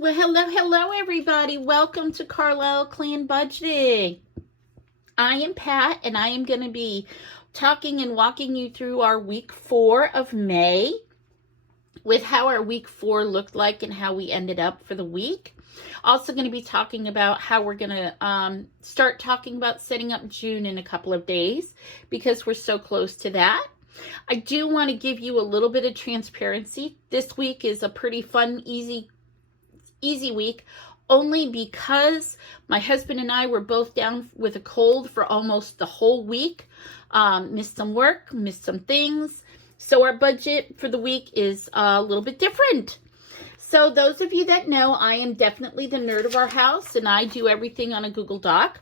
Well, hello, everybody. Welcome to Carlisle Clan Budgeting. I am Pat, and I am going to be talking and walking you through our week 4 of May with how our week 4 looked like and how we ended up for the week. Also going to be talking about how we're going to start talking about setting up June in a couple of days because we're so close to that. I do want to give you a little bit of transparency. This week is a pretty fun, easy week, only because my husband and I were both down with a cold for almost the whole week. Missed some work, missed some things. So our budget for the week is a little bit different. So those of you that know, I am definitely the nerd of our house, and I do everything on a Google Doc.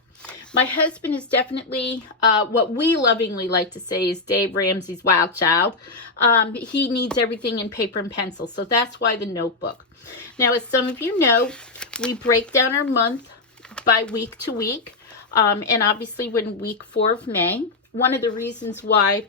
My husband is definitely what we lovingly like to say is Dave Ramsey's wild child. He needs everything in paper and pencil, so that's why the notebook. Now, as some of you know, we break down our month by week to week, and obviously we're in week 4 of May. One of the reasons why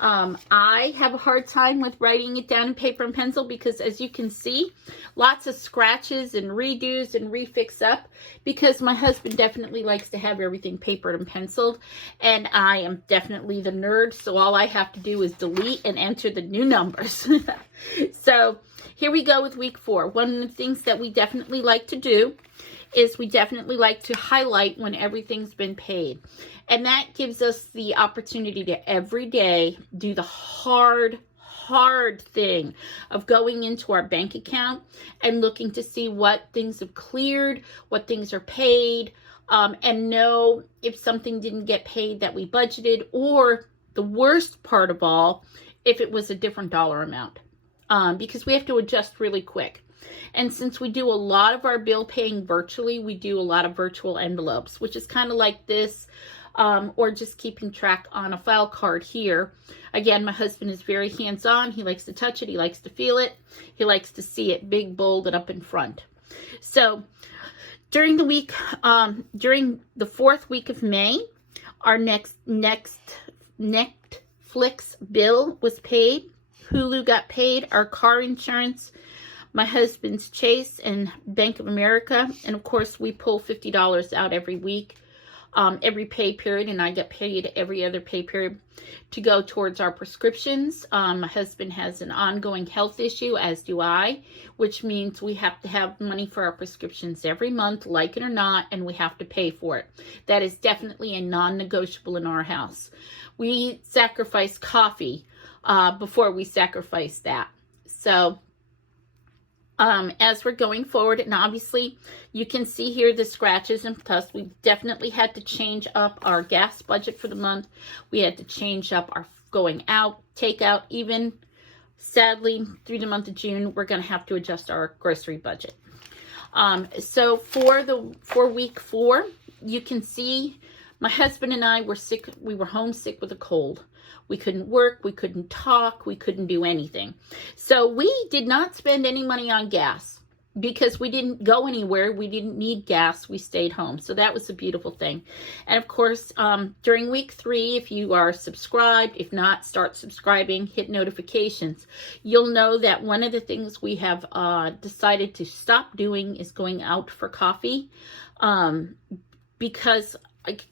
I have a hard time with writing it down in paper and pencil because, as you can see, lots of scratches and redos and refix up because my husband definitely likes to have everything papered and penciled, and I am definitely the nerd, so all I have to do is delete and enter the new numbers. So here we go with week 4. One of the things that we definitely like to do is we definitely like to highlight when everything's been paid. And that gives us the opportunity to every day do the hard thing of going into our bank account and looking to see what things have cleared, what things are paid, and know if something didn't get paid that we budgeted, or the worst part of all, if it was a different dollar amount. Because we have to adjust really quick. And since we do a lot of our bill paying virtually, we do a lot of virtual envelopes, which is kind of like this, or just keeping track on a file card here. Again, my husband is very hands-on. He likes to touch it. He likes to feel it. He likes to see it big, bold, and up in front. So during the week, during the 4th week of May, our next Netflix bill was paid. Hulu got paid, our car insurance, my husband's Chase and Bank of America, and of course we pull $50 out every week, every pay period, and I get paid every other pay period to go towards our prescriptions. My husband has an ongoing health issue, as do I, which means we have to have money for our prescriptions every month, like it or not, and we have to pay for it. That is definitely a non-negotiable in our house. We sacrifice coffee before we sacrifice that. So as we're going forward, and obviously you can see here the scratches, and plus we definitely had to change up our gas budget for the month. We had to change up our going out, takeout. Even sadly through the month of June, we're going to have to adjust our grocery budget. So for week 4, you can see my husband and I were sick. We were homesick with a cold. We couldn't work, we couldn't talk, we couldn't do anything. So we did not spend any money on gas because we didn't go anywhere. We didn't need gas. We stayed home. So that was a beautiful thing. And of course, during week 3, if you are subscribed, if not, start subscribing, hit notifications. You'll know that one of the things we have decided to stop doing is going out for coffee because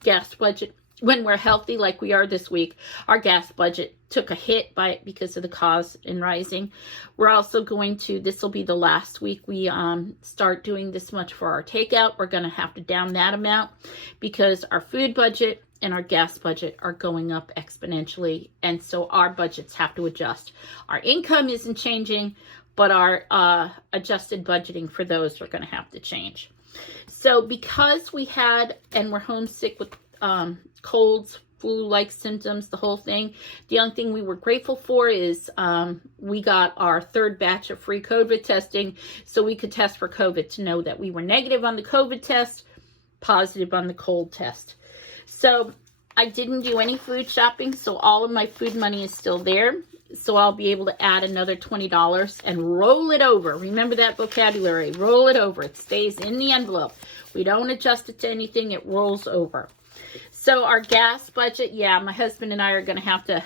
gas budget, when we're healthy like we are this week, our gas budget took a hit because of the cost in rising. We're also going to, this will be the last week we start doing this much for our takeout. We're going to have to down that amount because our food budget and our gas budget are going up exponentially, and so our budgets have to adjust. Our income isn't changing, but our adjusted budgeting for those are going to have to change. So because we had, and we're homesick with colds, flu-like symptoms, the whole thing, the only thing we were grateful for is we got our 3rd batch of free COVID testing so we could test for COVID to know that we were negative on the COVID test, positive on the cold test. So I didn't do any food shopping, so all of my food money is still there. So I'll be able to add another $20 and roll it over. Remember that vocabulary, roll it over. It stays in the envelope. We don't adjust it to anything, it rolls over. So our gas budget, yeah, my husband and I are going to have to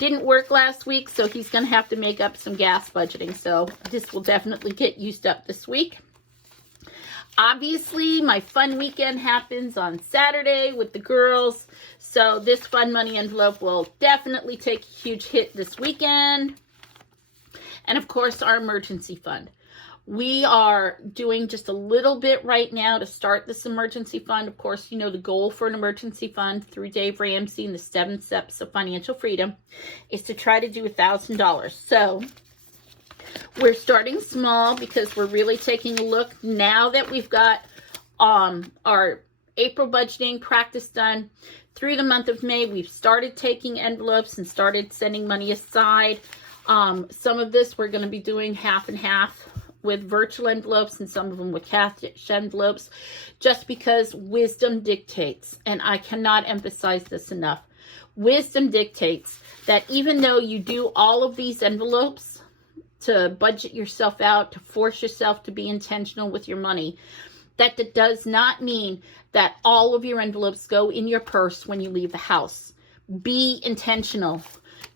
Didn't work last week, so he's going to have to make up some gas budgeting. So this will definitely get used up this week. Obviously, my fun weekend happens on Saturday with the girls. So this fun money envelope will definitely take a huge hit this weekend. And of course, our emergency fund. We are doing just a little bit right now to start this emergency fund. Of course, you know the goal for an emergency fund through Dave Ramsey and the 7 steps of financial freedom is to try to do $1,000. So we're starting small because we're really taking a look now that we've got our April budgeting practice done. Through the month of May, we've started taking envelopes and started sending money aside. Some of this we're going to be doing half and half with virtual envelopes and some of them with cash envelopes, just because wisdom dictates, and I cannot emphasize this enough. Wisdom dictates that even though you do all of these envelopes to budget yourself out, to force yourself to be intentional with your money, that does not mean that all of your envelopes go in your purse when you leave the house. Be intentional.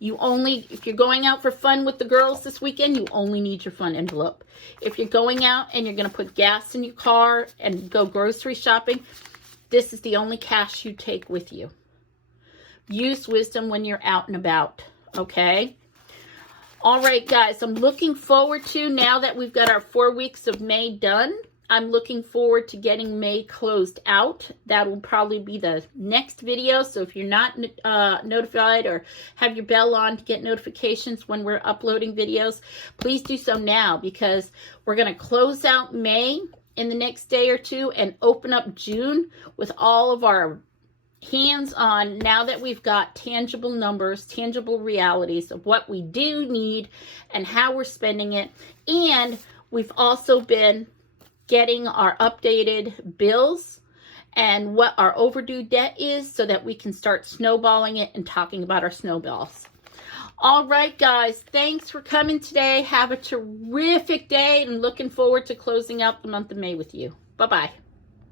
If you're going out for fun with the girls this weekend, you only need your fun envelope. If you're going out and you're going to put gas in your car and go grocery shopping, this is the only cash you take with you. Use wisdom when you're out and about, okay? All right, guys, I'm looking forward to, now that we've got our 4 weeks of May done, I'm looking forward to getting May closed out. That will probably be the next video. So if you're not notified or have your bell on to get notifications when we're uploading videos, please do so now, because we're going to close out May in the next day or two and open up June with all of our hands on, now that we've got tangible numbers, tangible realities of what we do need and how we're spending it. And we've also been getting our updated bills and what our overdue debt is so that we can start snowballing it and talking about our snowballs. All right, guys, thanks for coming today. Have a terrific day and looking forward to closing out the month of May with you. Bye-bye.